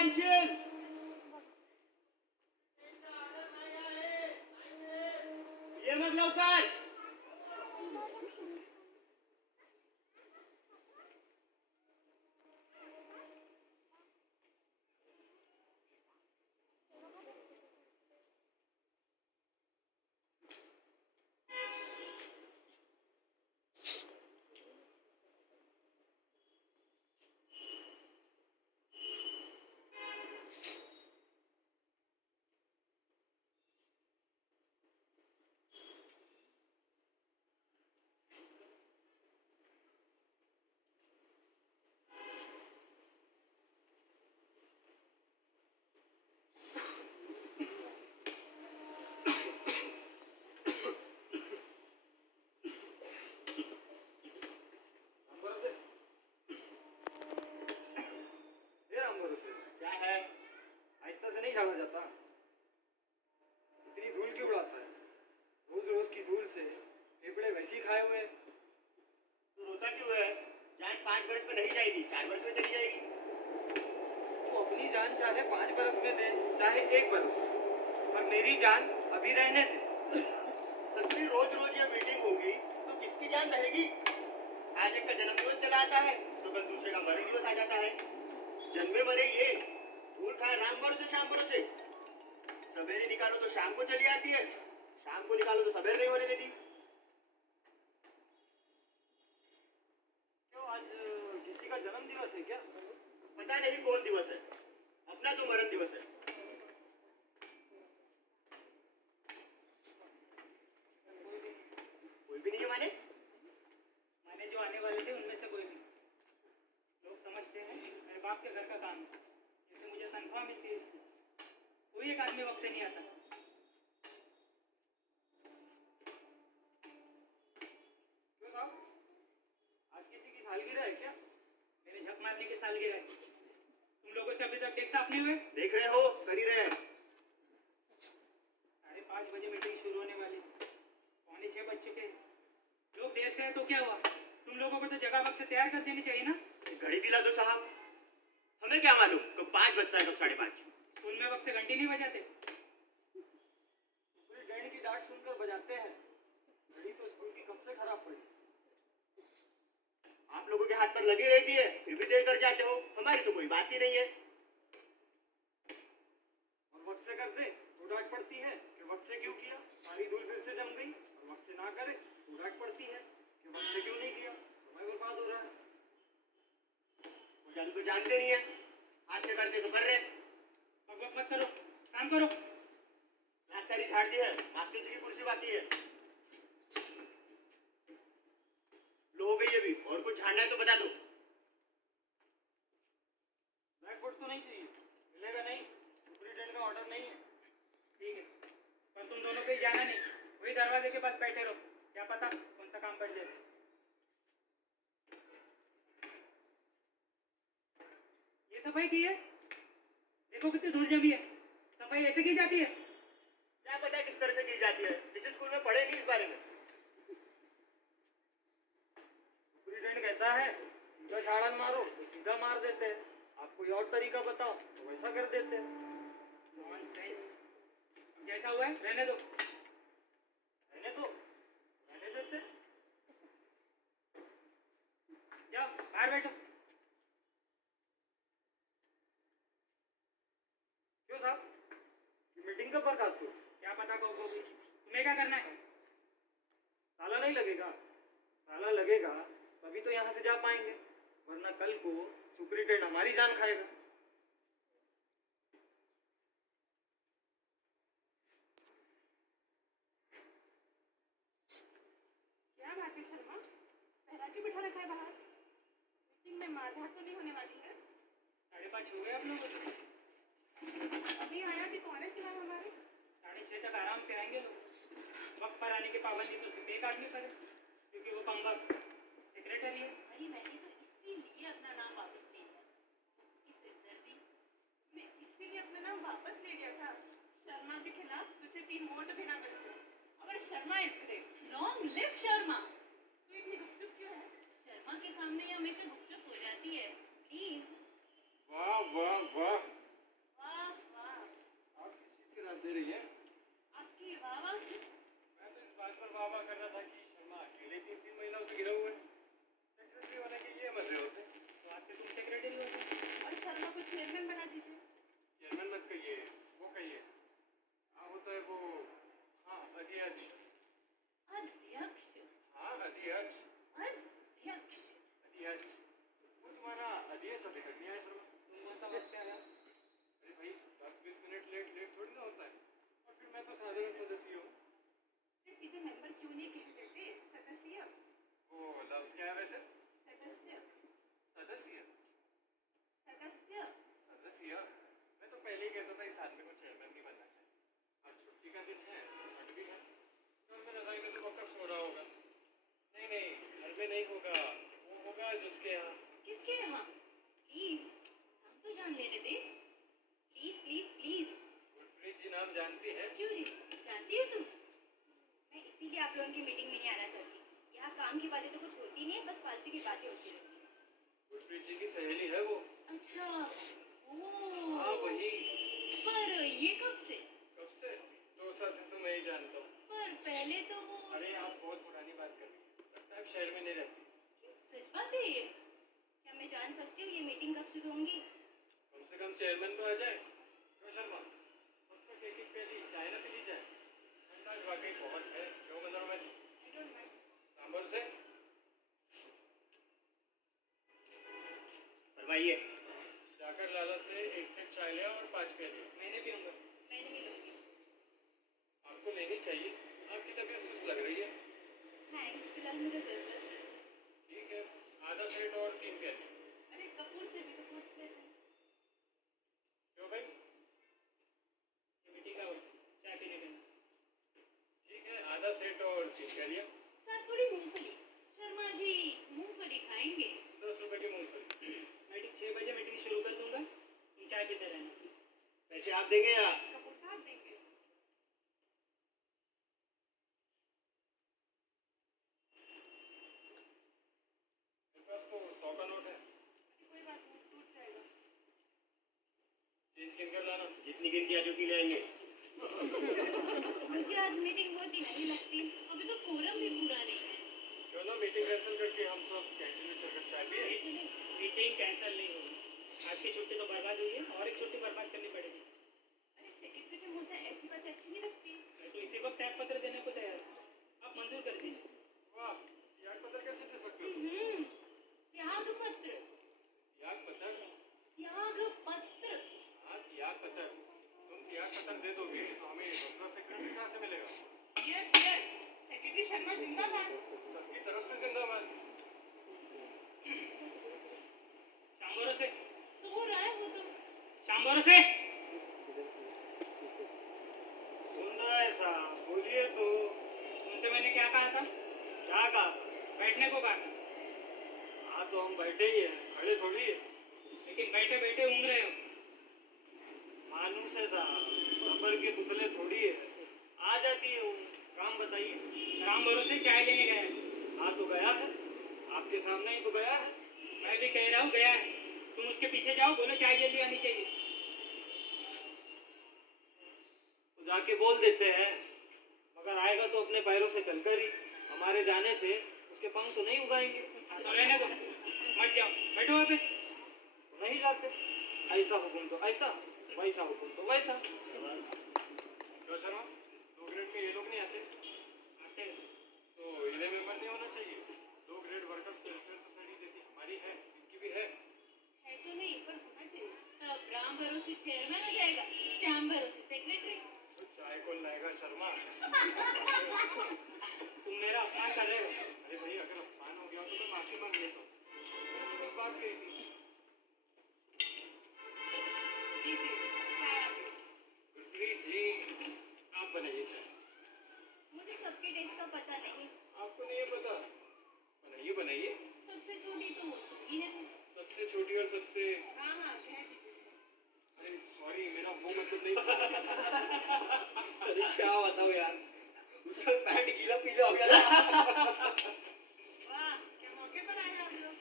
Attention! ये मत लौकर। क्या है? आहिस्ता से नहीं झाड़ा जाता। इतनी धूल क्यों उड़ाता है? रोज रोज की धूल से फेफड़े वैसे ही खाए हुए हैं। तू रोता क्यों है? जान 5 वर्ष में नहीं जाएगी, 4 वर्ष में चली जाएगी। वो अपनी जान चाहे 5 बरस में दे, चाहे 1 बरस में, पर मेरी जान अभी रहने दे। ससुरी रोज रोज ये मीटिंग होगी तो किसकी जान रहेगी? आज एक का जन्मदिवस चला आता है तो कल दूसरे का मरण दिवस आ जाता है। जन्मे मरे ये धूल खाए राम भरोसे शाम भरोसे। सवेरे निकालो तो शाम को चली आती है, शाम को निकालो तो सवेरे नहीं होने देती। क्यों, आज किसी का जन्म दिवस है क्या? पता नहीं कौन दिवस है, अपना तो मरण दिवस है। कोई भी नहीं है माने जो आने वाले थे उनमें से कोई भी। लोग समझते हैं मेरे बाप के घर का काम है, जैसे मुझे तनख्वाह मिलती है इसकी। कोई एक आदमी वक्त से नहीं आता। क्यों साहब, आज किसी की सालगिरह है क्या? मेरे झक मारने की सालगिरह है। तुम लोगों से अभी तक एक साफ नहीं हुए। देख रहे हो, कर ही रहे हैं। 5:30 बजे मीटिंग शुरू होने वाली, 5:45 बज चुके। लोग देर से है तो क्या हुआ? तुम लोगों को तो जगह वक्त से तैयार कर देनी चाहिए ना। घड़ी दिला दो साहब, हमें क्या मालूम कब 5 बजता है कब 5:30। स्कूल में वक्त से घंटी नहीं बजाते। पूरी डैड की डांट सुनकर बजाते हैं। घड़ी तो स्कूल की कब से खराब पड़ी। आप लोगों के हाथ पर लगी रहती है फिर भी देर कर जाते हो, हमारी तो कोई बात ही नहीं है। और वक्त से कर दे तो डांट पड़ती है कि वक्त से क्यों किया। सारी धूल फिर से जम गई। और वक्त से ना करे तो डांट पड़ती है कि वक्त से क्यों नहीं किया, समय बर्बाद हो रहा है। जान तो जानते नहीं है, हाथ से करते तो कर रहे। वक्त मत करो, काम करो। क्लास सारी झाड़ दी है, मास्टर जी की कुर्सी बाकी है। लो हो गई अभी, और कुछ झाड़ना है तो बता दो। ब्लैक बोर्ड तो नहीं चाहिए, मिलेगा नहीं, सुपरिटेंडेंट का ऑर्डर नहीं है। ठीक है, पर तुम दोनों कहीं जाना नहीं, वही दरवाजे के पास बैठे रहो। क्या पता कौन सा काम पड़ जाए। ये सफाई की है, देखो कितनी धूल जमी है। सफाई ऐसे की जाती है? क्या पता किस तरह से की जाती है, इस स्कूल में पढ़ेगी इस बारे में। सुपरिटेंडेंट कहता है सीधा झाड़न मारो तो सीधा मार देते हैं, आप कोई और तरीका बताओ तो वैसा कर देते हैं। नॉनसेंस। जैसा हुआ है रहने दो। रहने दो, रहने देते। जाओ बाहर बैठो। क्यों साहब, ये मीटिंग कब बर्खास्त हुई? क्या पता कब होगी। तुम्हें क्या करना है? ताला नहीं लगेगा? ताला लगेगा तभी तो यहाँ से जा पाएंगे, वरना कल को सुपरिटेंडेंट हमारी जान खाएगा। क्या बात है शर्मा, पहला क्यों बिठा रखा है बाहर? मीटिंग में मारधाड़ तो नहीं होने वाली है? 5:30 हो गए आप लोग। अभी आया कि कौन है सिवाय हमारे? 6:30 तक आराम से आएंगे लोग। वक्त पर आने की पाबंदी तो सिर्फ एक आदमी करे, क्योंकि वो कम वक्त सेक्रेटरी है। भाई मैंने तो इसीलिए अपना नाम वापस ले लिया। इस सिरदर्दी मैं इसीलिए अपना नाम वापस ले लिया था। शर्मा के खिलाफ तुझे 3 वोट भी ना मिलते। अगर Sharma is great, long live Sharma. तू इतनी गुपचुप क्यों है? शर्मा के सामने ये हमेशा गुपचुप हो जाती है। प्लीज। वाह वाह वाह, नहीं होगा, वो होगा जिसके यहाँ। किसके यहाँ? प्लीज नाम तो जान लेने दे। Please please please. Gurpreet ji नाम जानती है? क्यों नहीं जानती है तुम? मैं इसीलिए आप लोगों की मीटिंग में नहीं आना चाहती। यहाँ काम की बातें तो कुछ होती नहीं है, बस फालतू की बातें होती रहती हैं। गुरप्रीत जी की सहेली है वो। अच्छा हाँ वही। पर ये कब से? कब से? 2 साल से तो मैं ही जानता हूँ। पर पहले तो वो अरे आप बहुत पुरानी बात कर रही हैं। लगता है आप शहर में नहीं रहती। सच बात है ये? क्या मैं जान सकती हूँ ये मीटिंग कब शुरू होंगी? कम से कम चेयरमैन तो आ जाए। क्यों शर्मा? कब तक एक एक प्याली चाय ना पी ली जाए? ठंडा वाकई बहुत है। क्यों Manorama ji? I don't mind. Sambar से? फरमाइए। जाकर लाला से 1 सेट चाय ले और 5 प्याली। मैंने पीऊँगा। मैं नहीं लूँगी। आपको लेनी चाहिए। आपकी तबीयत सुस्त लग रही है। थैंक्स, फिलहाल मुझे ज़रूरत नहीं। ठीक है, आधा सेट और 3 प्याली। अरे कपूर से भी तो पूछ लेते हैं। क्यों भाई? ये मीटिंग का वक्त, चाय पीने का। ठीक है, आधा सेट और 3 प्यालियाँ। साथ थोड़ी मूंगफली। शर्मा जी मूंगफली खाएंगे? 10 रुपए की मूंगफली। मैं ठीक 6 बजे मीटिंग शुरू कर दूंगा, तुम चाय पीते रहना। पैसे आप देंगे या? कपूर साहब देंगे। मेरे पास तो 100 का नोट है। कोई बात नहीं, टूट जाएगा। चेंज गिन कर लाना। जितनी गिनती आज उतनी लेंगे। मुझे आज मीटिंग होती नहीं लगती। अभी तो फोरम भी पूरा नहीं है। क्यों ना मीटिंग कैंसिल करके हम सब कैंटीन में चलकर चाय पिए? मीटिंग कैंसिल नहीं होगी। आज की छुट्टी तो बर्बाद हुई है और एक छुट्टी बर्बाद करनी पड़ेगी। अरे सेक्रेटरी के मुंह से ऐसी बातें अच्छी नहीं लगती। मैं तो इसी वक्त त्याग पत्र देने को तैयार हूँ, आप मंजूर कर दीजिए। वाह, त्याग पत्र कैसे दे सकते हो? त्याग पत्र। त्याग पत्र? त्याग पत्र। हाँ, त्याग पत्र। तुम त्याग पत्र दे दोगे तो हमें दूसरा सेक्रेटरी कहाँ से मिलेगा? ये सेक्रेटरी शर्मा जिंदाबाद। सबकी तरफ से जिंदाबाद। शाम्बोरो से, सो रहा है वो तो। शाम्बोरो से। सुन रहा है साहब, बोलिए तो। तुमसे मैंने क्या कहा था? क्या कहा? बैठने को कहा था। हाँ तो हम बैठे ही हैं, खड़े थोड़ी है। लेकिन बैठे बैठे ऊँग रहे हो। मानूस है साहब, रबर के पुतले थोड़ी है। आ जाती है वो। काम बताइए। राम भरोसे चाय लेने गया है। हाँ तो गया है, आपके सामने ही तो गया है। मैं भी कह रहा हूँ गया है। तुम उसके पीछे जाओ, बोलो चाय जल्दी आनी चाहिए। तो जाके बोल देते हैं, मगर आएगा तो अपने पैरों से चलकर ही। हमारे जाने से उसके पंख तो नहीं उगाएंगे। हाँ, तो रहने दो, मत जाओ, बैठो वहाँ पे। तो नहीं जाते। ऐसा हुक्म तो ऐसा, वैसा हुक्म तो वैसा। क्यों शर्मा? 2 ग्रेड में ये लोग नहीं आते? आते हैं। तो इन्हें मेंबर नहीं होना चाहिए। 2 ग्रेड वर्कर्स वेलफेयर सोसाइटी जैसी हमारी है, इनकी भी है। है तो नहीं, पर होना चाहिए। तब राम भरोसे चेयरमैन हो जाएगा, श्याम भरोसे सेक्रेटरी। तो चाय कौन लाएगा शर्मा? तुम मेरा अपमान कर रहे हो। अरे भाई, अगर अपमान हो गया तो मैं माफी मांग लेता हूँ। बस बात कही थी। लीजिए चाय आ गई। गुरप्रीत जी, आप बनाइए चाय। मुझे सबके टेस्ट का पता नहीं। आपको नहीं पता? बनाइए बनाइए। सबसे छोटी तो वो तुम ही है। सबसे छोटी और सबसे... हाँ हाँ कह दीजिए। अरे सॉरी, मेरा वो मतलब नहीं था। अरे क्या बताओ यार, उसका पैंट गीला पीला हो गया था। वाह क्या मौके पर आए आप लोग।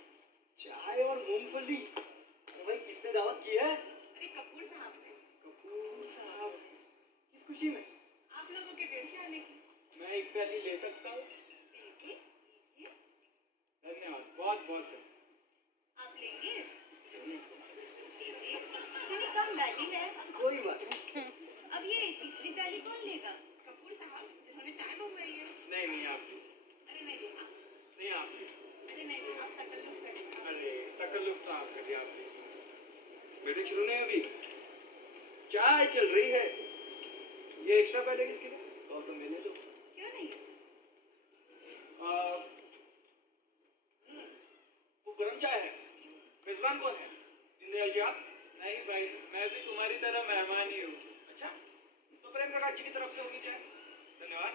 चाय और मूंगफली। अरे भाई किसने दावत की है? अरे कपूर साहब ने। कपूर साहब, किस खुशी में? आप लोगों के देर से आने की। मैं एक प्याली ले सकता हूँ? बिल्कुल लीजिए। धन्यवाद, बहुत बहुत धन्यवाद। आप लेंगे? लीजिए। चीनी कम डाली है। कोई बात नहीं। अब ये तीसरी प्याली कौन लेगा? कपूर साहब जिन्होंने चाय मंगवाई है। नहीं नहीं, आप लीजिए। अरे नहीं नहीं आप। नहीं, आप लीजिए। अरे नहीं नहीं आप तकल्लुफ करेंगे। अरे तकल्लुफ तो आप करिए, आप लीजिए। मीटिंग शुरू नहीं हुई, चाय चल रही है। ये एक्स्ट्रा पहले किसके लिए? तो मैंने तो क्यों नहीं? वो गरम चाय है। मेजबान कौन है? दीनदयाल जी आप? नहीं भाई, मैं भी तुम्हारी तरह मेहमान ही हूँ। अच्छा, तो प्रेम प्रकाश जी की तरफ से होगी चाय। धन्यवाद।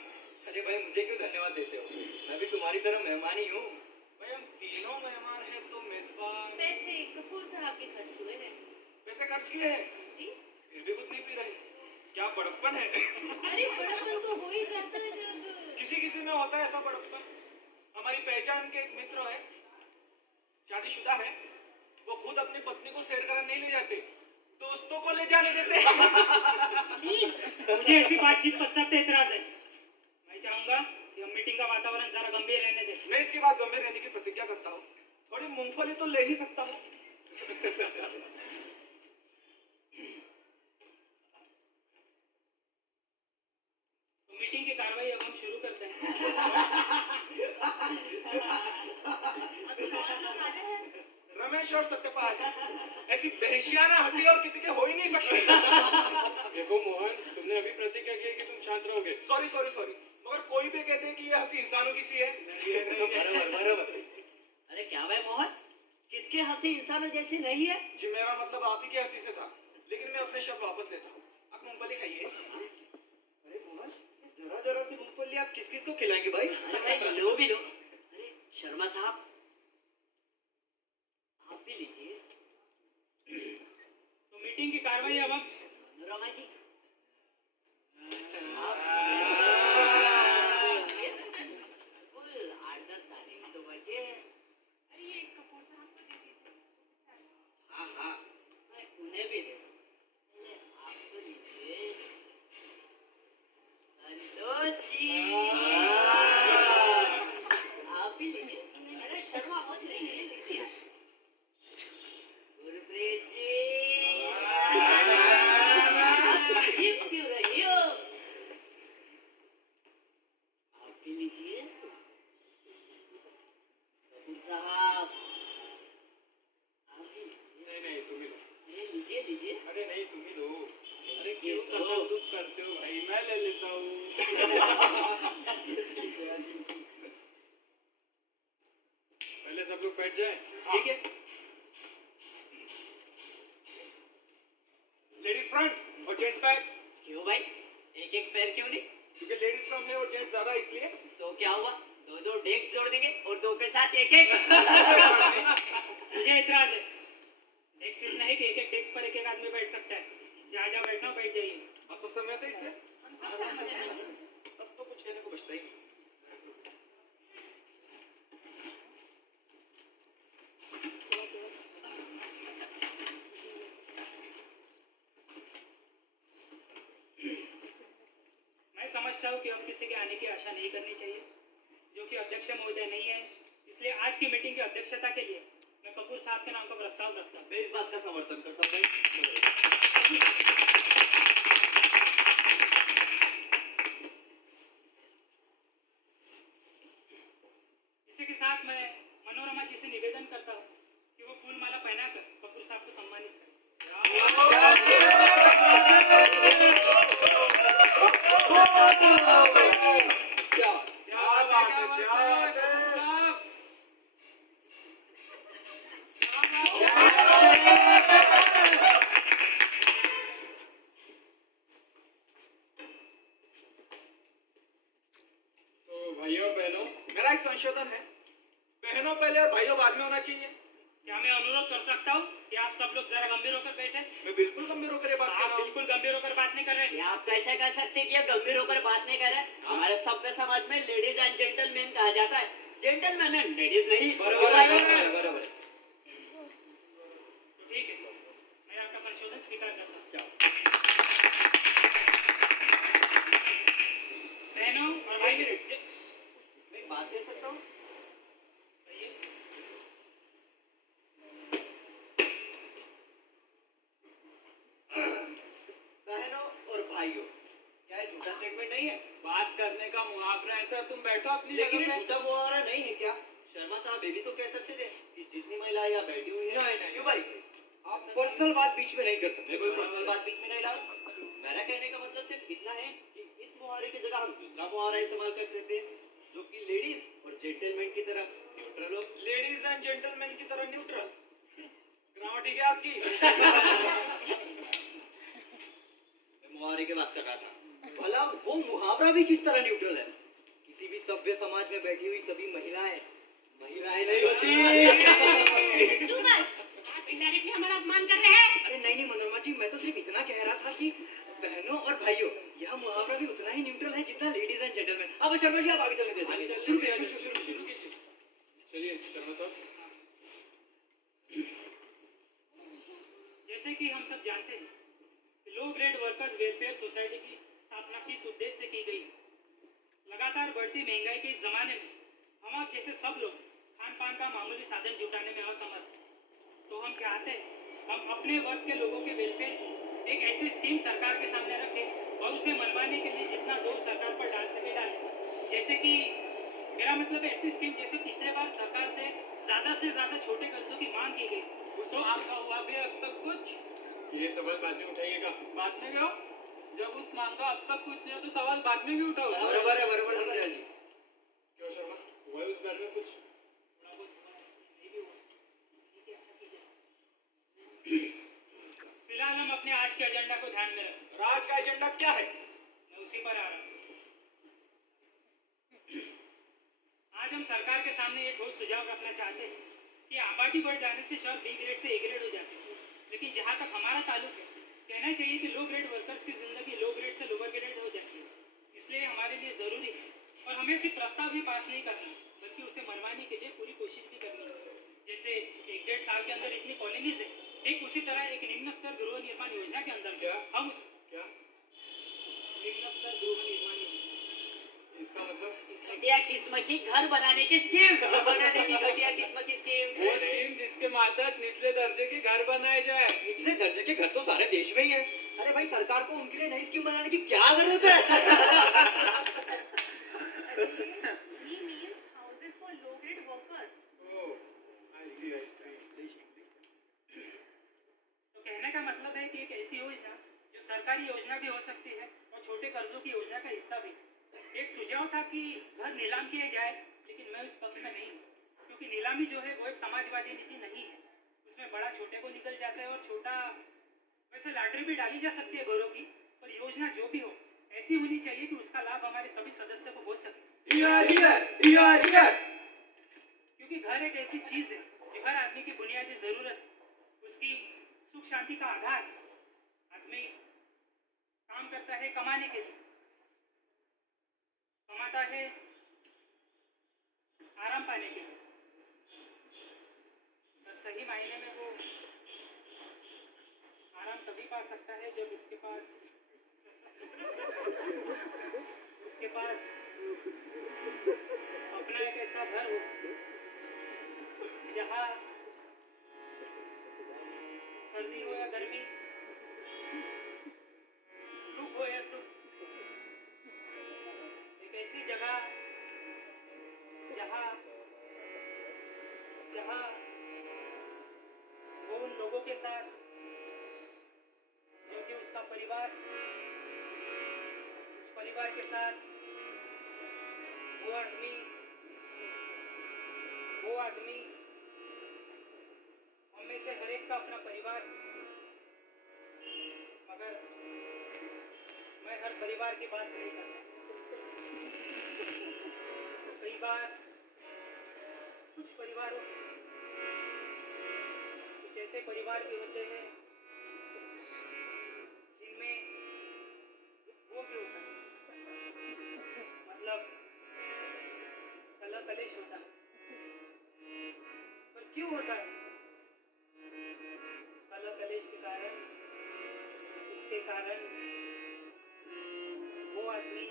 अरे भाई मुझे क्यों धन्यवाद देते हो? मैं भी तुम्हारी तरह मेहमान ही हूँ। भाई हम तीनों मेहमान हैं तो मेजबान पैसे कपूर साहब के खर्च हुए हैं। पैसे खर्च किए हैं, जी? फिर भी कुछ नहीं पी रहे। क्या बड़प्पन है? अरे बड़प्पन तो हो ही जाता है जब किसी किसी में होता है ऐसा बड़प्पन। हमारी पहचान के एक मित्र है, शादीशुदा है, वो खुद अपनी पत्नी को सैर कराने नहीं ले जाते, दोस्तों को ले जाने देते हैं। प्लीज मुझे ऐसी बातचीत पर सख्त एतराज है। मैं चाहूंगा कि हम मीटिंग का वातावरण जरा गंभीर रहने दें। मैं इसके बाद गंभीर रहने की प्रतिज्ञा करता हूँ। थोड़ी मूंगफली तो ले ही सकता हूँ। तो मीटिंग की कार्रवाई अब हम शुरू करते हैं। अभी और लोग आ रहे हैं। रमेश और सत्यपाल, ऐसी बेहिशियाना हंसी और किसी के हो ही नहीं सकती। देखो मोहन, तुमने अभी प्रतिज्ञा की है कि तुम शांत रहोगे। सॉरी सॉरी सॉरी, मगर कोई भी कहते हैं कि ये हंसी इंसानों की सी है। बराबर। अरे क्या भाई मोहन, किसकी हंसी इंसानों जैसी नहीं है? जी मेरा मतलब आप ही की हंसी से था, लेकिन मैं अपने शब्द वापस लेता हूँ। आप मूंगफली खाइए। अरे मोहन, जरा जरा सी मूंगफली आप किस किस को खिलाएंगे भाई? अरे भाई लो भी लो। अरे शर्मा साहब, आप भी लीजिए। तो मीटिंग की कार्रवाई अब हम मनोरमा जी, बिल्कुल 8-10 दाने ही तो बचे हैं। अरे ये कपूर साहब को दे दीजिए। हाँ हाँ, मैं उन्हें भी दे। पहले आप तो लीजिए। संतोष जी, आप भी लीजिए। अरे शर्मा मत लीजिए। गुरप्रीत जी, शिव क्यों रही हो? आप भी लीजिए। कपूर साहब, आप भी लीजिए। नहीं तुम ही लो। अरे लीजिए लीजिए। अरे नहीं तुम ही लो। अरे क्यों लीजिए तो। तकल्लुफ करते हो भाई, मैं ले लेता हूँ। पहले सब लोग बैठ जाए। ठीक है। लेडीज फ्रंट और जेंट्स बैक, क्यों भाई, एक एक पैर क्यों नहीं? क्योंकि लेडीज कम है और जेंट्स ज्यादा इसलिए। तो क्या हुआ, दो दो डेस्क जोड़ देंगे और दो के साथ एक एक। मुझे एतराज है। एक सीट नहीं कि एक एक डेस्क पर एक एक आदमी बैठ सकता है। जहाँ जहाँ बैठना हो बैठ जाइए। आप सब सहमत हैं इससे? हम सब समझ रहे हैं। तब तो कुछ कहने को बचता ही नहीं। मैं समझता हूँ कि अब किसी के आने की आशा नहीं करनी चाहिए, जो कि अध्यक्ष महोदय नहीं है। इसलिए आज की मीटिंग की अध्यक्षता के लिए मैं कपूर साहब के नाम का प्रस्ताव रखता हूँ। मैं इस बात का समर्थन करता हूँ भाई। इसी के साथ मैं मनोरमा जी से निवेदन करता हूँ कि वो फूल माला पहनाकर कपूर साहब को सम्मानित करें। तो भाइयों बहनों, मेरा एक संशोधन है, बहनों पहले और भाइयों बाद में होना चाहिए। क्या मैं अनुरोध कर सकता हूँ कि आप सब लोग जरा गंभीर होकर बैठे? मैं बिल्कुल गंभीर होकर ये बात कर आप रहा हूँ। बिल्कुल गंभीर होकर बात नहीं कर रहे। ये आप कैसे कह सकते हैं कि ये गंभीर होकर बात नहीं कर रहे? हमारे सभ्य समाज में लेडीज एंड जेंटलमैन कहा जाता है, जेंटलमैन एंड लेडीज नहीं। बराबर। तो ठीक है, मैं आपका संशोधन स्वीकार करता हूँ। बहनों और भाई, मैं एक बात कह सकता हूँ? कहिए। बहनों और भाइयों, क्या ये झूठा स्टेटमेंट नहीं है? बात करने का मुहावरा है सर, तुम बैठो अपनी लेकिन जगह ये पे। झूठा मुहावरा नहीं है क्या? शर्मा साहब ये भी तो कह सकते थे कि जितनी महिलाएं यहाँ बैठी हुई हैं, क्यों भाई? आप पर्सनल बात बीच में नहीं कर सकते। कोई पर्सनल बात बीच में नहीं ला। मेरा कहने का मतलब सिर्फ इतना है कि इस मुहावरे की जगह हम दूसरा मुहावरा इस्तेमाल कर सकते हैं, जो कि लेडीज और जेंटलमैन की तरह न्यूट्रल हो। लेडीज एंड जेंटलमैन की तरह न्यूट्रल। ग्रामर ठीक है आपकी? मैं मुहावरे की बात कर रहा था। भला वो मुहावरा भी किस तरह न्यूट्रल है? किसी भी सभ्य समाज में बैठी हुई सभी महिलाएं महिलाएं नहीं होती। Too much. आप इनडायरेक्टली हमारा अपमान कर रहे हैं। अरे नहीं नहीं मगरमा जी, मैं तो सिर्फ इतना कह रहा था कि बहनों और भाइयों, यह मुहावरा भी उतना ही न्यूट्रल है जितना लेडीज एंड जेंटलमैन। अब शर्मा जी आप आगे चलने दीजिए। शुरू कीजिए, शुरू कीजिए। चलिए शर्मा साहब। जैसे कि हम सब जानते हैं, low grade workers welfare society की स्थापना किस उद्देश्य से की गई। लगातार बढ़ती महंगाई के इस जमाने में हम आप जैसे सब लोग खान पान का मामूली साधन जुटाने में असमर्थ, तो हम चाहते हैं हम अपने वर्ग के लोगों के वेलफेयर एक ऐसी स्कीम सरकार के सामने रखें और उसे मनवाने के लिए जितना जोर सरकार पर डाल सके डालें। जैसे कि मेरा मतलब है ऐसी स्कीम जैसे पिछले बार सरकार से ज्यादा छोटे कर्जों की मांग की गई, उसको आपका हुआ भी अब तक कुछ? ये सवाल बाद में उठाइएगा। बाद में क्यों? जब उस मांग का अब तक कुछ नहीं है तो सवाल बाद में क्यों उठाओ? बराबर है समझा जी। क्यों शर्मा, हुआ है उस बारे में कुछ? थोड़ा बहुत हुआ है, नहीं भी हुआ, ठीक है, अच्छा कीजिए। फिलहाल हम अपने आज के एजेंडा को ध्यान में रखें। और आज का एजेंडा क्या है? मैं उसी पर आ रहा हूँ। आज हम सरकार के सामने एक ठोस सुझाव रखना चाहते हैं कि आबादी बढ़ जाने से शहर बी ग्रेड से ए ग्रेड हो जाते हैं, लेकिन जहाँ तक हमारा ताल्लुक है, कहना चाहिए कि लो ग्रेड वर्कर्स की जिंदगी लो ग्रेड से लोअर ग्रेड हो जाती है। इसलिए हमारे लिए जरूरी है और हमें सिर्फ प्रस्ताव भी पास नहीं करना, बल्कि उसे मनवाने के लिए पूरी कोशिश भी करनी है। जैसे 1-1.5 साल के अंदर इतनी कॉलोनीज है, ठीक उसी तरह एक निम्न स्तर गृह निर्माण योजना के अंदर क्या? हम क्या? निम्न स्तर गृह निर्माण योजना, इसका मतलब? घटिया किस्म की घर बनाने की स्कीम, बनाने की घटिया किस्म की स्कीम। वो स्कीम जिसके मातहत निचले दर्जे के घर बनाए जाए। निचले दर्जे के घर तो सारे देश में ही है। अरे भाई सरकार को उनके लिए नई स्कीम बनाने की क्या जरूरत है? He means houses for low grade workers. Oh, I see. तो कहने का मतलब है कि एक ऐसी योजना जो सरकारी योजना भी हो सकती है और छोटे कर्जों की योजना का हिस्सा भी। एक सुझाव था कि घर नीलाम किए जाए, लेकिन मैं उस पक्ष में नहीं हूँ, क्योंकि नीलामी जो है वो एक समाजवादी नीति नहीं है। उसमें बड़ा छोटे को निकल जाता है और छोटा, वैसे लॉटरी भी डाली जा सकती है घरों की, पर योजना जो भी हो ऐसी होनी चाहिए कि उसका लाभ हमारे सभी सदस्यों को हो सके। क्योंकि घर एक ऐसी चीज है जो हर आदमी की बुनियादी जरूरत है, उसकी सुख शांति का आधार है। आदमी काम करता है कमाने के लिए, कमाता है आराम पाने के लिए, बस सही मायने में वो आराम तभी पा सकता है जब उसके पास अपना एक ऐसा घर हो जहाँ सर्दी हो या गर्मी, दुख हो या सुख, एक ऐसी जगह जहाँ वो उन लोगों के साथ जो कि उसका परिवार, उस परिवार के साथ वो आदमी हम में से हर एक का अपना परिवार, मगर मैं हर परिवार की बात नहीं करता। कई बार कुछ परिवारों में कुछ ऐसे परिवार भी होते हैं जिनमें वो भी होता है, मतलब कलह कलेश होता है। पर क्यों होता है? उस कलह कलेश के कारण, उसके कारण वो आदमी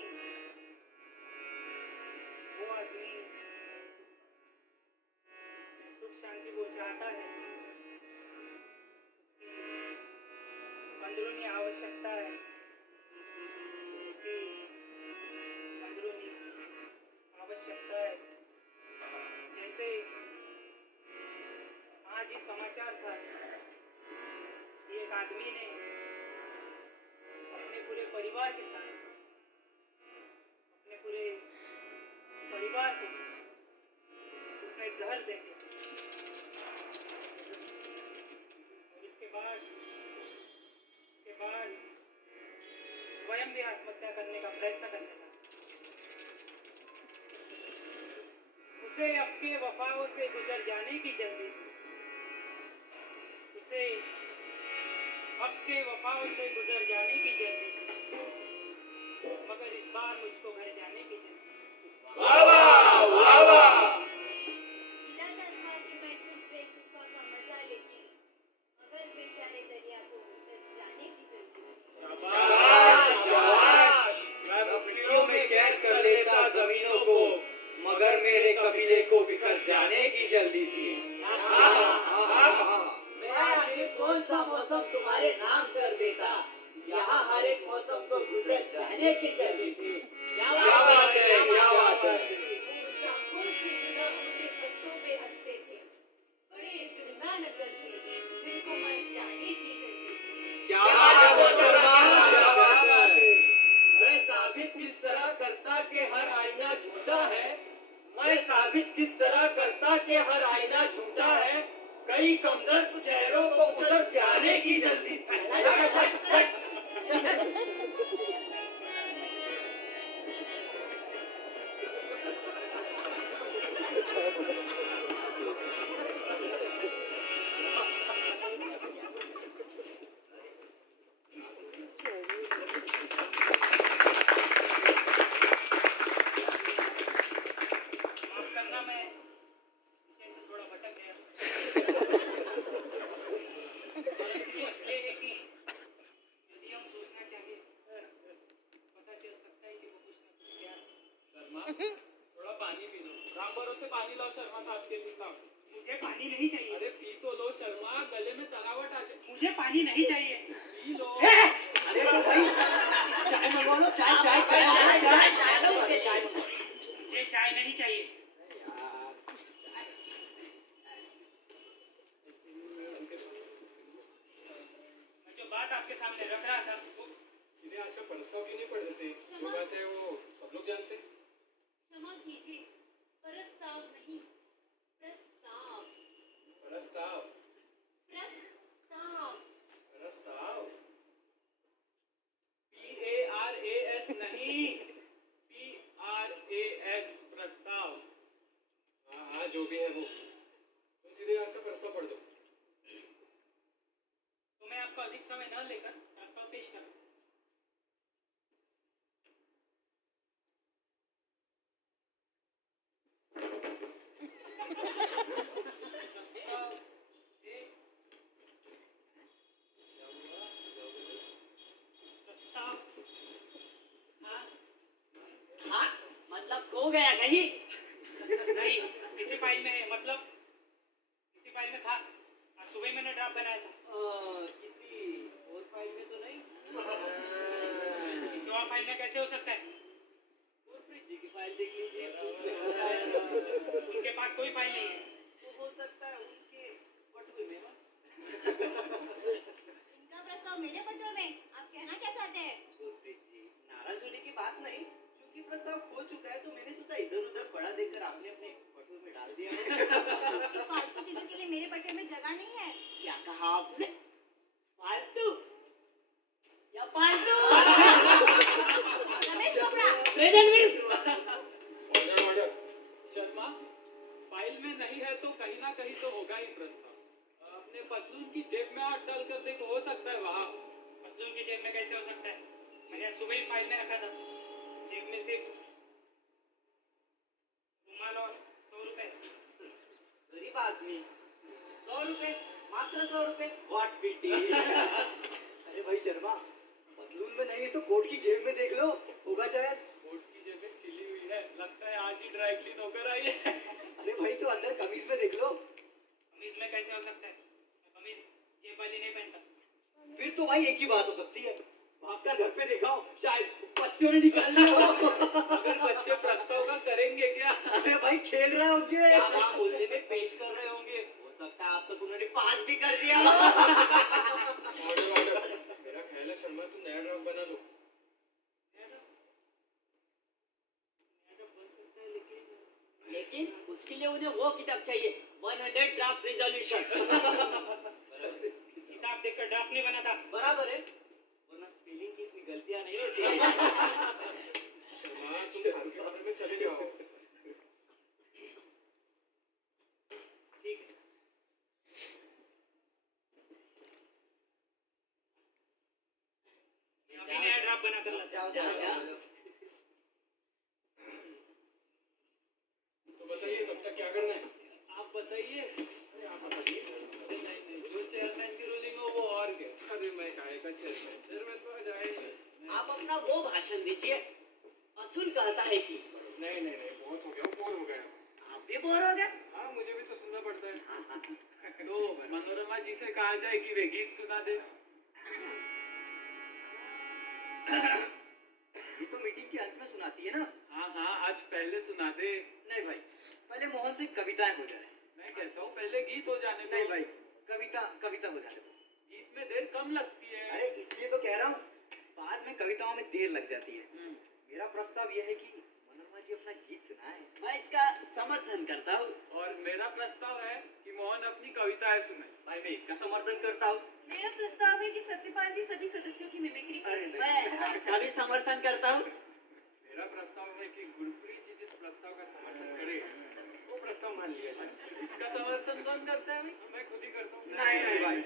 सुख शांति वो चाहता है, उसकी अंदरूनी आवश्यकता है, उसकी अंदरूनी आवश्यकता है। जैसे आज ये समाचार था कि एक आदमी ने अपने पूरे परिवार के साथ, अपने पूरे परिवार को उसने जहर दे दिया और उसके बाद स्वयं भी आत्महत्या करने का प्रयत्न करने लगा। उस उसे अब के वफाओं से गुजर जाने की जल्दी थी। उसे अब के वफाओं से गुजर जाने की जल्दी थी, मगर इस बार मुझको घर जाने की जल्दी थी। इरादा था कि मैं तुझसे सुबह का मजा लेती, मगर बेचारे दरिया को उतर जाने की जल्दी थी। मैं मिट्टियों में कैद कर लेता जमीनों को, मगर मेरे कबीले को बिखर जाने की जल्दी थी। मैं आखिर कौन सा मौसम तुम्हारे नाम कर देता, यहाँ हर एक मौसम को गुजर जाने की जल्दी थी। क्या बात है, क्या बात है। शाखों से जुड़ा उनके पत्तों पे हंसते थे, बड़े जिंदा नजर थे, जिनको मर जाने की जल्दी थी। क्या बात है मोहतरमा, क्या बात है। मैं साबित किस तरह करता कि हर आईना झूठा है, मैं साबित किस तरह करता कि हर आईना झूठा है, कई कमजोर चेहरों को उतर जाने की जल्दी थी। माफ करना, मैं विषय से थोड़ा भटक गया। और ये इसलिए है कि यदि हम सोचना चाहिए, पता चल सकता है कि वो कुछ ना कुछ क्या शर्मा थोड़ा पानी पी लो। राम भरोसे पानी लाओ शर्मा साहब के लिए। लाओ। मुझे पानी नहीं चाहिए। अरे पी तो लो शर्मा, गले में तरावट आ जाए। मुझे पानी नहीं चाहिए। P low. अरे तो भाई चाय मंगवा लो, चाय चाय चाय चाय चाय। मुझे चाय नहीं चाहिए। मैं जो बात आपके सामने रख रहा था वो सीधे आज का प्रस्ताव क्यों नहीं पढ़ देते? जो बात है वो सब लोग जानते हैं। क्षमा कीजिए, प्रस्ताव नहीं, प्रस्ताव। प्रस्ताव प्रस्ताव। प्रस्ताव PARAS नहीं, PRAS प्रस्ताव। हाँ हाँ जो भी है वो, तुम सीधे आज का प्रस्ताव पढ़ दो। तो मैं आपको अधिक समय न लेकर प्रस्ताव पेश करूं। प्रस्ताव एक। प्रस्ताव हाँ मतलब खो गया कहीं। नहीं, इसी फाइल में है। मतलब इसी फाइल में था। आज सुबह मैंने ड्राफ्ट बनाया था। किसी और फाइल में तो नहीं? किसी और फाइल में कैसे हो सकता है? गुरप्रीत जी की फाइल देख लीजिए, उसमें हो शायद। उनके पास कोई फाइल नहीं है। तो हो सकता है उनके बटुए में। इनका प्रस्ताव मेरे पटुए में, आप कहना क्या चाहते हैं? गुरप्रीत जी, नाराज होने की बात नहीं, क्योंकि प्रस्ताव खो चुका है तो मैंने सोचा इधर उधर पड़ा देखकर आपने अपने बटुए में डाल दिया। फालतू चीजों के लिए मेरे पटुए में जगह नहीं है। क्या कहा आपने? फालतू या पालतू? Ramesh Chopra, present miss. Order order. Sharma file में नहीं है तो कहीं ना कहीं तो होगा ही प्रस्ताव। अपने पतलून की जेब में हाथ डाल कर देखो, हो सकता है वहाँ। पतलून की जेब में कैसे हो सकता है? मैंने सुबह ही फाइल में रखा था। जेब में सिर्फ रुमाल और 100 रुपए। गरीब आदमी, 100 रुपए, मात्र 100 रुपए, व्हाट पिटी। अरे भाई शर्मा, पतलून में नहीं तो कोट की जेब में देख लो, होगा शायद। कोट की जेब में सिली हुई है, लगता है आज ही ड्राई क्लीन होकर आई है। अरे भाई तो अंदर कमीज में देख लो। कमीज में कैसे हो सकता है? मैं कमीज जेब वाली नहीं पहनता। फिर तो भाई एक ही बात हो सकती है, भागकर घर पे देखा हो, शायद बच्चों ने निकाल लिया हो। अगर बच्चे प्रस्ताव का करेंगे क्या? अरे भाई खेल रहे होंगे, क्या नाम बोलने में पेश कर रहे होंगे, हो सकता है आप तक उन्होंने पास भी कर दिया। Order order. मेरा ख्याल है शर्मा तुम नया ड्राफ्ट बना लो। लेकिन उसके लिए उन्हें वो किताब चाहिए, 100 ड्राफ्ट रिजोल्यूशन। किताब देखकर ड्राफ्ट नहीं बना था। बराबर है, वरना स्पेलिंग की इतनी गलतियां नहीं होती। शर्मा तुम साल के कमरे में चले जाओ। शराब बनाकर लाता जाओ हूँ। जाओ जा। जाओ। तो बताइए तब तक क्या करना है? आप बताइए। अरे आप बताइए। अरे नहीं, जो चेयरमैन की रूलिंग हो वो और क्या? अरे मैं काहे का चेयरमैन? चेयरमैन तो आज आए ही। आप अपना वो भाषण दीजिए। असुल कहता है कि नहीं नहीं नहीं, बहुत हो गया, बोर हो गया। आप भी बोर हो गए। हाँ, मुझे भी तो सुनना पड़ता है। तो मनोरमा जी से कहा जाए कि वे गीत सुना दे। ये तो मीटिंग के अंत में सुनाती है ना? हाँ हाँ, आज पहले सुना दे। नहीं भाई, पहले मोहन से कविताएं हो जाए। मैं कहता हूँ पहले गीत हो जाने दो। नहीं भाई, कविता कविता हो जाने दो। गीत में देर कम लगती है। अरे इसलिए तो कह रहा हूँ, बाद में कविताओं में देर लग जाती है। मेरा प्रस्ताव यह है कि मनोरमा जी अपना गीत सुनाए। मैं इसका समर्थन करता हूँ। और मेरा प्रस्ताव है कि मोहन अपनी कविताएं सुने। भाई मैं इसका समर्थन करता हूँ। मेरा प्रस्ताव है कि सत्यपाल जी सभी सदस्यों की मिमिक्री अरे करें। मैं आपका भी समर्थन करता हूँ। मेरा प्रस्ताव है कि गुरप्रीत जी जिस प्रस्ताव का समर्थन करे वो प्रस्ताव मान लिया जाए। इसका समर्थन कौन करता है भाई? मैं खुद ही करता हूँ। नहीं नहीं भाई,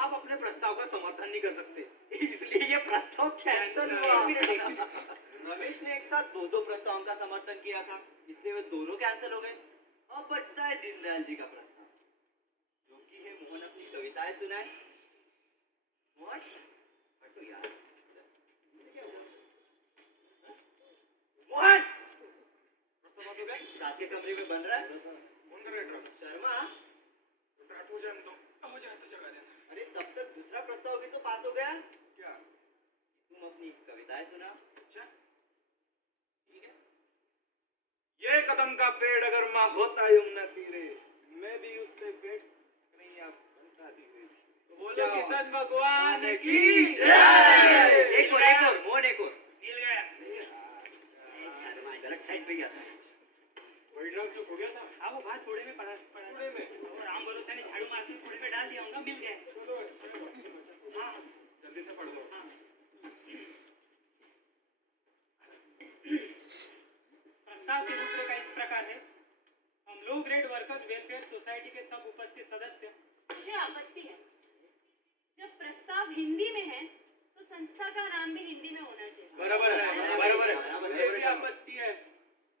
आप अपने प्रस्ताव का समर्थन नहीं कर सकते, इसलिए ये प्रस्ताव कैंसिल हुआ। रमेश ने एक साथ दो प्रस्तावों का समर्थन किया था, इसलिए वे दोनों कैंसिल हो गए। अब बचता है दीनदयाल जी का प्रस्ताव, जो कि है मोहन अपनी कविताएं सुनाए। मोहन हटो यार, इसे क्या हुआ? मोहन प्रस्ताव पास हो गए, साथ के कमरे में बन रहा है। शर्मा, हो जाए तो हो जाए तो जगा देना। अरे तब तक दूसरा प्रस्ताव भी तो पास हो गया। क्या? तुम अपनी कविताएं सुनाओ। अच्छा ठीक है। ये कदम का पेड़ अगर माँ होता यमुना तीरे, मैं भी उस पे पेड़ नहीं आप बनता धीरे। बोलो किशन भगवान की जय। एक और मोहन एक और। मिल गया। गलत साइड पे गया था। वही ड्रम जो हो गया था। हाँ वो बात कूड़े में पड़ा पड़ा कूड़े में? और राम भरोसे ने झाड़ू मारते हुए कूड़े में डाल दिया होगा, मिल गया। चलो हाँ जल्दी से पढ़ दो। हाँ। प्रस्ताव की रूपरेखा इस प्रकार है। हम low grade workers welfare society के सब उपस्थित सदस्य मुझे आपत्ति है। जब प्रस्ताव हिंदी में है तो संस्था का नाम भी हिंदी में होना चाहिए। बराबर है, बराबर है। मुझे भी आपत्ति है।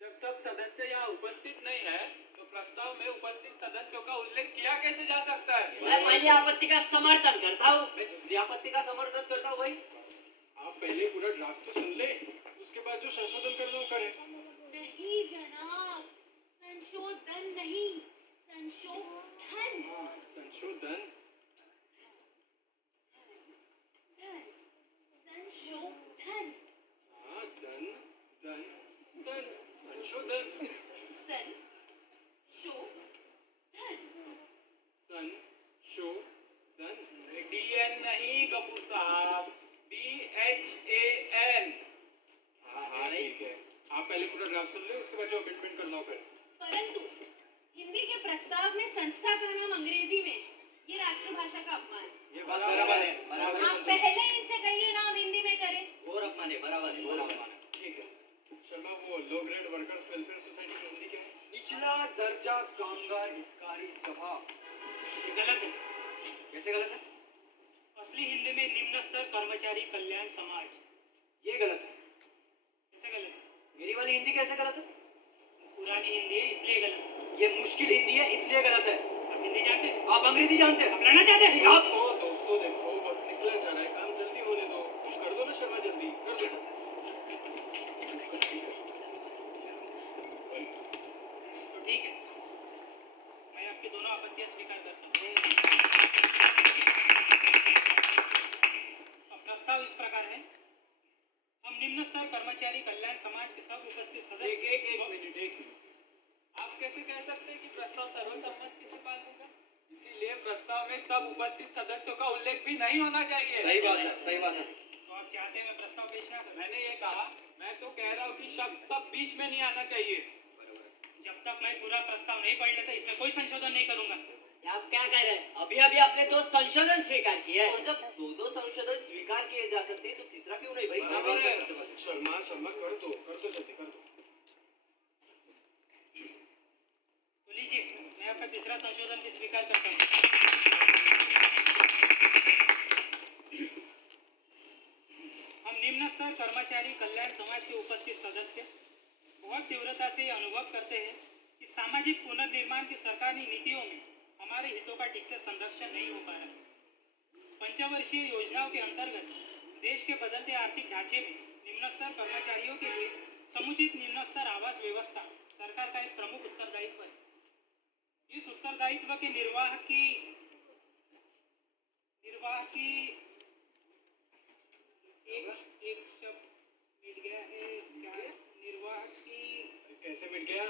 जब सब सदस्य यहाँ उपस्थित नहीं है तो प्रस्ताव में उपस्थित सदस्यों का उल्लेख किया कैसे जा सकता है? मैं पहली आपत्ति का समर्थन करता हूँ। मैं दूसरी आपत्ति का समर्थन करता हूँ भाई। आप पहले पूरा ड्राफ्ट तो सुन ले, उसके बाद जो संशोधन करना हो करें। नहीं जनाब, संशोधन नहीं, संशोधन। संशोधन? संशोधन। हाँ, धन धन धन संशोधन। संशोधन। संशोधन DN नहीं कपूर साहब, DHAN। हाँ हाँ ठीक है। आप पहले पूरा ड्राफ्ट सुन ले, उसके बाद जो अमेंडमेंट करना हो करें। परंतु हिंदी के प्रस्ताव में संस्था का नाम अंग्रेजी में, ये राष्ट्रभाषा का अपमान है। ये बात बराबर है, बराबर आप पहले इनसे कहिए नाम हिंदी में करें। और अपमान है, बराबर है, और अपमान है। ठीक है। शर्मा, वो low grade workers welfare society की हिंदी क्या है? निचला दर्जा कामगार हितकारी सभा। ये गलत है। कैसे गलत है? असली हिंदी में निम्न स्तर कर्मचारी कल्याण समाज। ये गलत है। कैसे गलत है? मेरी वाली हिंदी कैसे गलत है? पुरानी हिंदी है इसलिए गलत है। ये मुश्किल हिंदी है इसलिए गलत है। आप हिंदी जानते हैं? आप अंग्रेजी जानते हैं? आप लड़ना चाहते हैं? दोस्तों देखो, वक्त निकला जा रहा है, काम जल्दी होने दो। तुम कर दो ना शर्मा, जल्दी कर दो। तो ठीक है, मैं आपकी दोनों आपत्तियां स्वीकार करता हूँ। अब प्रस्ताव इस प्रकार है। हम निम्न स्तर कर्मचारी कल्याण समाज के सब उपस्थित सदस्य एक मिनट। आप कैसे कह सकते हैं कि प्रस्ताव सर्वसम्मति से पास होगा? इसीलिए प्रस्ताव में सब उपस्थित सदस्यों का उल्लेख भी नहीं होना चाहिए। सही बात है, सही बात है। तो आप चाहते हैं मैं प्रस्ताव पेश ना करूं? मैंने ये कहा, मैं तो कह रहा हूँ कि शब्द सब बीच में नहीं आना चाहिए। जब तक मैं पूरा प्रस्ताव नहीं पढ़ लेता इसमें कोई संशोधन नहीं करूंगा। आप क्या कह रहे हैं? अभी अभी आपने 2 संशोधन स्वीकार किए हैं। और जब दो संशोधन स्वीकार किए जा सकते हैं तो तीसरा क्यों नहीं भाई? बराबर है। शर्मा कर दो जल्दी कर दो। तो लीजिए, मैं आपका तीसरा संशोधन भी स्वीकार करता हूँ। हम निम्न स्तर कर्मचारी कल्याण समाज के उपस्थित सदस्य बहुत तीव्रता से अनुभव करते हैं कि सामाजिक पुनर्निर्माण की सरकारी नीतियों में हमारे हितों का ठीक से संरक्षण नहीं हो पा रहा है। पंचवर्षीय योजनाओं के अंतर्गत देश के बदलते आर्थिक ढांचे में निम्न स्तर कर्मचारियों के लिए समुचित निम्न स्तर आवास व्यवस्था सरकार का एक प्रमुख उत्तरदायित्व है। इस उत्तरदायित्व के निर्वाह की एक शब्द मिट गया है क्या? निर्वाह की कैसे मिट गया?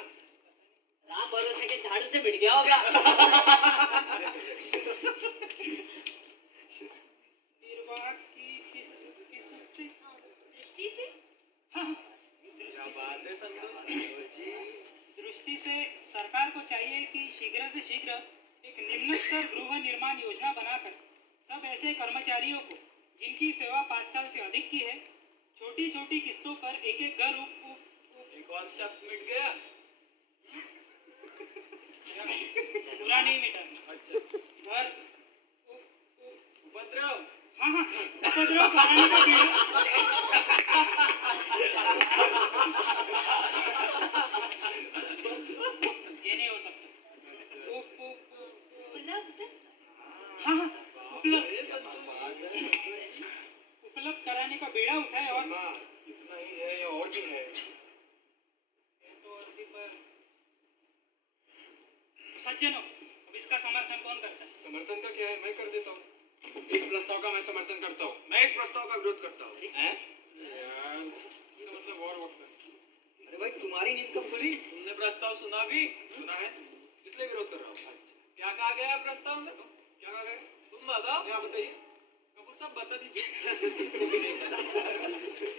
राम भरोसे के झाड़ू से मिट गया होगा। निर्वाह की किस उससे? दृष्टि से हाँ, दृष्टि से सरकार को चाहिए कि शीघ्र से शीघ्र एक निम्न स्तर गृह निर्माण योजना बनाकर सब ऐसे कर्मचारियों को जिनकी सेवा 5 साल से अधिक की है छोटी छोटी किस्तों पर एक एक घर एक और शब्द मिट गया। पूरा नहीं मिटा। अच्छा, घर उपद्रव। हाँ उपद्रव कराने का बीड़ा ये नहीं हो सकता। उपलब्ध हाँ उपलब्ध कराने का बेड़ा उठाए और इतना ही है या और भी है? तो अर्थी पर सज्जनों, अब इसका समर्थन कौन करता है? समर्थन का क्या है? मैं कर देता हूँ। इस प्रस्ताव का मैं समर्थन करता हूँ। मैं इस प्रस्ताव का विरोध करता हूँ। यार, इसका मतलब और वक्त है। अरे भाई तुम्हारी नींद कब खुली? तुमने प्रस्ताव सुना भी? सुना है, इसलिए विरोध कर रहा हूँ। क्या कहा गया है प्रस्ताव में? क्या कहा गया? तुम बताओ। क्या बताइए? कपूर साहब बता दीजिए।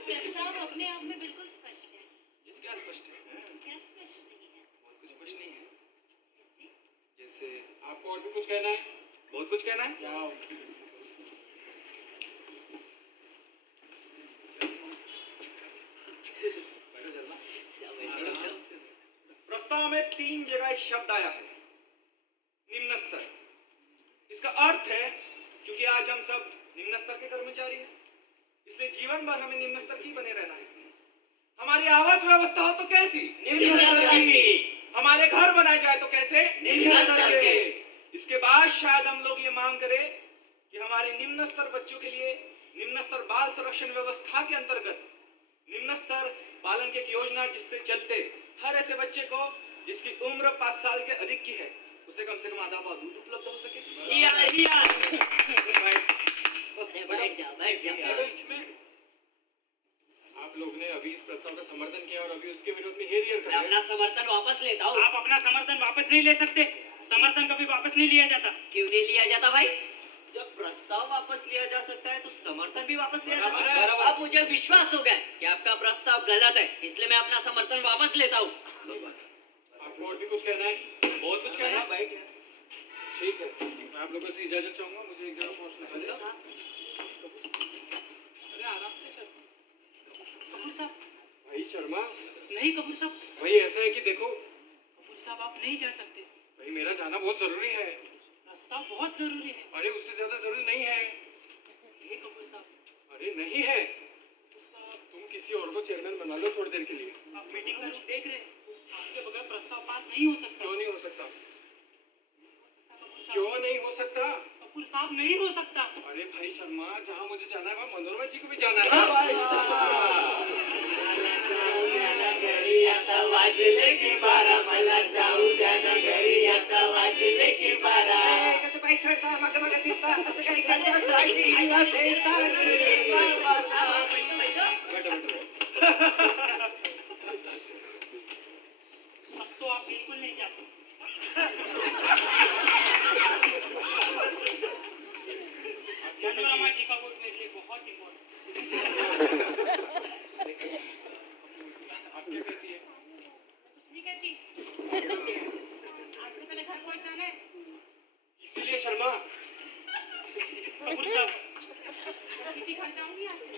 प्रस्ताव अपने आप में बिल्कुल स्पष्ट है। जिस क्या स्पष्ट है? क्या स्पष्ट नहीं है? बहुत कुछ स्पष्ट नहीं है। कैसे? जैसे आपको और भी कुछ कहना है? बहुत कुछ कहना है। क्या? प्रस्ताव में 3 जगह शब्द आया है, निम्न स्तर। इसका अर्थ है क्योंकि आज हम सब निम्न स्तर के कर्मचारी हैं, इसलिए जीवन भर हमें निम्न स्तर की बने रहना है। हमारी आवास व्यवस्था हो तो कैसी? निम्न स्तर की। हमारे घर बनाए जाए तो कैसे? निम्न स्तर के। इसके बाद शायद हम लोग ये मांग करें कि हमारे निम्न स्तर बच्चों के लिए निम्न स्तर बाल संरक्षण व्यवस्था के अंतर्गत निम्न स्तर पालन की एक योजना, जिससे चलते हर ऐसे बच्चे को जिसकी उम्र 5 साल के अधिक की है उसे कम से कम आधा पाव दूध उपलब्ध हो सके। बैठ जा। आप लोग ने अभी इस प्रस्ताव का समर्थन किया और अभी उसके विरोध में हेरियर कर मैं रहे हैं। अपना समर्थन वापस लेता हूँ। आप अपना समर्थन वापस नहीं ले सकते। समर्थन कभी वापस नहीं लिया जाता। क्यों नहीं लिया जाता भाई? जब प्रस्ताव वापस लिया जा सकता है तो समर्थन भी वापस लिया जा बराबर सकता है। है। अब मुझे विश्वास हो गया कि आपका प्रस्ताव गलत है, इसलिए मैं अपना समर्थन वापस लेता हूँ। आपको और भी कुछ कहना है? बहुत कुछ कहना है। बैठ ठीक है, मैं आप लोगों से इजाजत चाहूंगा, मुझे एक जगह पहुंचना है। अरे आराम से चल। कपूर साहब, भाई शर्मा, नहीं कपूर साहब, भाई ऐसा है कि देखो, कपूर साहब आप नहीं जा सकते। भाई मेरा जाना बहुत जरूरी है। प्रस्ताव बहुत जरूरी है। अरे उससे ज्यादा जरूरी नहीं है। ये कपूर साहब, अरे नहीं है, कपूर साहब, तुम किसी और को चेयरमैन बना लो थोड़ी देर के लिए। आप मीटिंग का रुख देख रहे हैं। आपके बगैर प्रस्ताव पास नहीं हो सकता। क्यों नहीं हो सकता? कपूर साहब, क्यों नहीं हो सकता? कपूर साहब नहीं हो सकता। अरे भाई शर्मा, जहाँ मुझे जाना है वहाँ मनोरमा जी को भी जाना है। कसं पाय छडता मग मग फिरता असं काही करता दाजीला फेरता अब तो आप बिल्कुल नहीं जा सकते। मनोरमा जी का वोट मेरे लिए बहुत इम्पोर्टेंट। आप क्या कहती है? कुछ नहीं कहती। आज से पहले घर पहुंच जाना है। इसीलिए शर्मा, कपूर साहब, सीधी घर जाऊंगी आज से।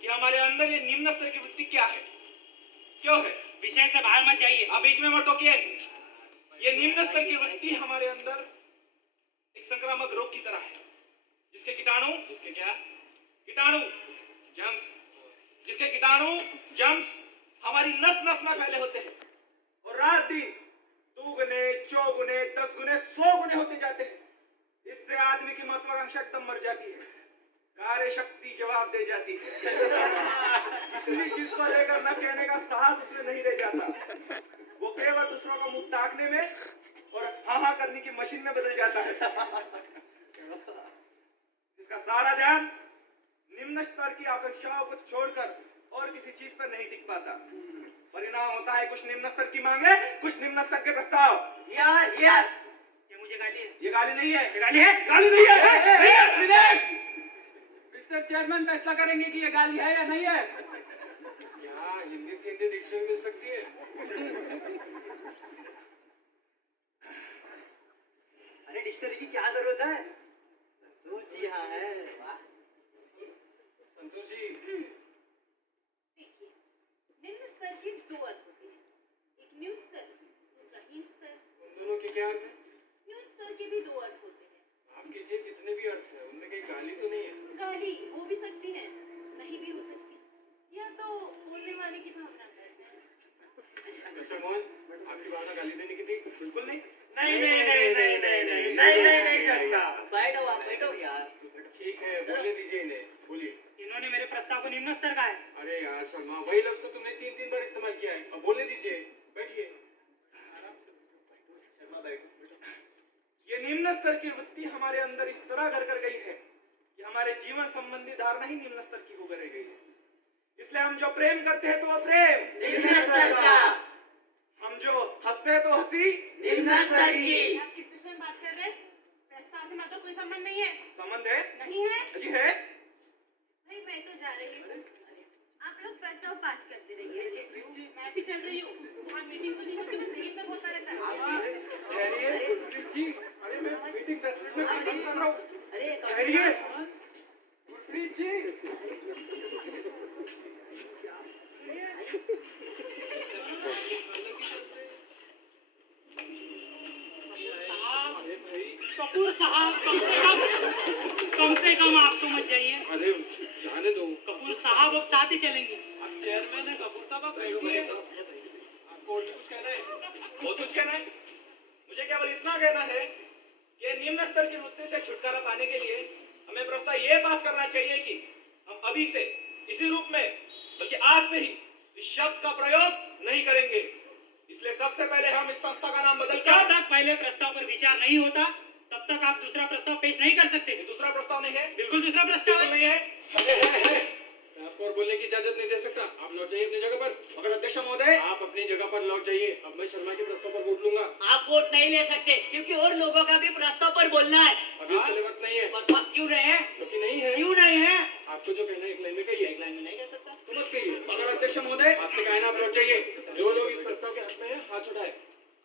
कि हमारे अंदर ये निम्न स्तर की वृत्ति क्या है, क्यों है। विषय से बाहर मत जाइए। आप बीच में मत टोकिए। ये निम्न स्तर की वृत्ति हमारे अंदर एक संक्रामक रोग की तरह है, जिसके कीटाणु जम्स हमारी नस नस में फैले होते हैं और रात दिन 2 गुने 4 गुने 10 गुने 100 गुने होते जाते हैं। इससे आदमी की महत्वाकांक्षा एकदम मर जाती है, कार्य शक्ति जवाब दे जाती है। किसी चीज को लेकर न कहने का साहस उसमें नहीं रह जाता। वो केवल दूसरों का मुंह ताकने में और हाँ करने की मशीन में बदल जाता है, जिसका सारा ध्यान निम्न स्तर की आकांक्षाओं को छोड़कर और किसी चीज पर नहीं टिक पाता। परिणाम होता है कुछ निम्न स्तर की मांगे, कुछ निम्न स्तर के प्रस्ताव। यार ये मुझे गाली है। ये गाली नहीं है, ये गाली है। गाली नहीं है। एक मिनट, मिस्टर चेयरमैन फैसला करेंगे कि ये गाली है या नहीं है। यहाँ हिंदी से हिंदी डिक्शनरी मिल सकती है। अरे डिक्शनरी की क्या जरूरत है? संतोष जी यहाँ है। वाह। संतोष जी, देखिए, निम्न स्तर के 2 अर्थ होते हैं, एक न्यून स्तर, दूसरा हीन स्तर। उन दोनों के क्या अर्थ है? न्यून स्तर के भी 2 अर्थ होते हैं। माफ कीजिए, जितने भी अर्थ है उनमें कहीं गाली तो नहीं है? गाली हो भी सकती है, नहीं भी हो सकती, या तो बोलने वाले की भावना करते हैं। मिस्टर मोहन, आपकी भावना गाली देने की थी? बिल्कुल नहीं। बैठो आप, बैठो यार। ठीक है, बोलने दीजिए इन्हें, बोलिए। इन्होंने मेरे प्रस्ताव को निम्न स्तर कहा है। अरे यार शर्मा, वही लफ्ज तो तुमने 3 बार इस्तेमाल किया है। अब बोलने दीजिए, बैठिए। शर्मा बैठो। ये निम्न स्तर की वृत्ति हमारे अंदर इस तरह घर कर गई है कि हमारे जीवन संबंधी धारणा ही निम्न स्तर की होकर रह गई है। इसलिए हम जो प्रेम करते हैं तो वो प्रेम निम्न स्तर का। हम जो हंसते हैं तो हंसी निम्न स्तर की। आप किस विषय में बात कर रहे हैं? प्रस्ताव से हमारा तो कोई संबंध नहीं है। संबंध है। नहीं है? जी है। भाई मैं तो जा रही हूँ, आप लोग प्रस्ताव पास करते रहिए। मैं भी चल रही हूँ। वहाँ मीटिंग तो नहीं होती, बस यही सब होता रहता है। जी, अरे मैं मीटिंग 10 मिनट में खत्म कर रहा हूँ। अरे ठहरिए। गुरप्रीत जी, कपूर साहब, कम से कम आप तो मत जाइए। अरे जाने दो। कपूर साहब अब साथ ही चलेंगे। अब चेयरमैन है कपूर साहब, आप बैठिए। आपको और भी कुछ कहना है? बहुत कुछ कहना है। मुझे केवल इतना कहना है कि निम्न स्तर की वृत्ति से छुटकारा पाने के लिए हमें प्रस्ताव ये पास करना चाहिए कि हम अभी से इसी रूप में, बल्कि आज से ही इस शब्द का प्रयोग नहीं करेंगे। इसलिए सबसे पहले हम इस संस्था का नाम जब बदलकर तक पहले प्रस्ताव पर विचार नहीं होता तब तक आप दूसरा प्रस्ताव पेश नहीं कर सकते। दूसरा प्रस्ताव नहीं है, बिल्कुल दूसरा प्रस्ताव बिल्कुल है। नहीं है। मैं आपको और बोलने की इजाजत नहीं दे सकता। आप लौट जाइए अपनी जगह पर। मगर अध्यक्ष महोदय, आप अपनी जगह पर लौट जाइए। अब मैं शर्मा के प्रस्ताव पर वोट लूंगा। आप वोट नहीं ले सकते क्योंकि और लोगों का भी प्रस्ताव पर बोलना है। अभी उसके लिए वक्त नहीं है। पर वक्त क्यों नहीं है? क्योंकि नहीं है। क्यों नहीं है? आपको जो कहना है एक लाइन में कहिए। एक लाइन में नहीं कह सकता। तो मत कहिए। मगर अध्यक्ष महोदय, आपसे कहा है ना, आप लौट जाइए। जो लोग इस प्रस्ताव के हक में हैं, हाथ उठाए।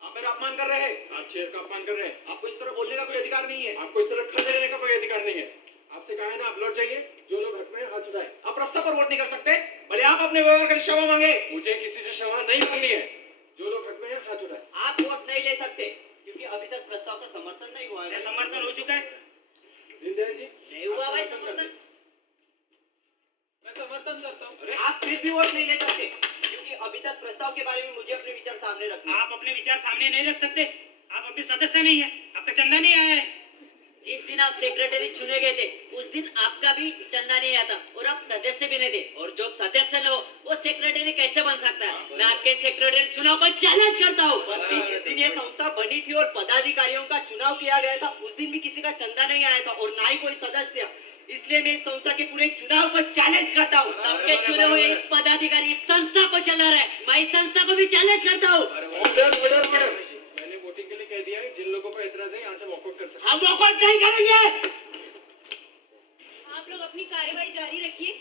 आप मेरा अपमान कर रहे हैं। आप चेयर का अपमान कर रहे हैं। आपको इस तरह बोलने का कोई अधिकार नहीं है। आपको इस तरह खड़े रहने का कोई अधिकार नहीं है। आपसे कहा है ना, आप लौट जाइए। जो लोग हक में हैं, हाथ उठाए। आप प्रस्ताव पर वोट नहीं कर सकते, भले आप अपने व्यवहार के लिए क्षमा मांगे। मुझे किसी से क्षमा नहीं मांगनी है। जो लोग हक में हैं, हाथ उठाए। आप वोट नहीं ले सकते क्योंकि अभी तक प्रस्ताव का समर्थन नहीं हुआ मेरा है। समर्थन हो चुका है। दीनदयाल जी, नहीं हुआ भाई समर्थन। मैं समर्थन करता हूँ। आप फिर भी वोट नहीं ले सकते क्योंकि अभी तक प्रस्ताव के बारे में मुझे अपने विचार सामने रखने हैं। आप अपने विचार सामने नहीं रख सकते। आप अभी सदस्य नहीं है, आपका चंदा नहीं आया है। जिस दिन आप सेक्रेटरी चुने गए थे उस दिन आपका भी चंदा नहीं आया था और आप सदस्य भी नहीं थे। और जो सदस्य न हो वो सेक्रेटरी कैसे बन सकता है? मैं आपके सेक्रेटरी चुनाव को चैलेंज करता हूँ। जिस दिन ये संस्था बनी थी और पदाधिकारियों का चुनाव किया गया था उस दिन भी किसी का चंदा नहीं आया था और ना ही कोई सदस्य। इसलिए मैं इस संस्था के पूरे चुनाव को चैलेंज करता हूँ। तब के चुने हुए इस पदाधिकारी इस संस्था को चला रहे, मैं इस संस्था को भी चैलेंज करता हूँ। मैंने वोटिंग के लिए कह दिया है, जिन लोगों को एतराज है यहाँ से वॉकआउट कर सकते हैं। हम वॉकआउट नहीं करेंगे। आप लोग अपनी कार्यवाही जारी रखिए,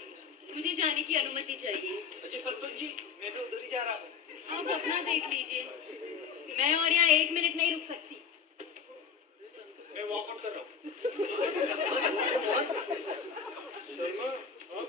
मुझे जाने की अनुमति चाहिए। अच्छा सरपंच जी, मैं भी उधर ही जा रहा हूँ। आप अपना देख लीजिए, मैं और यहाँ 1 मिनट नहीं रुक सकती। मैं वॉकआउट कर रहा हूँ। शर्मा, आप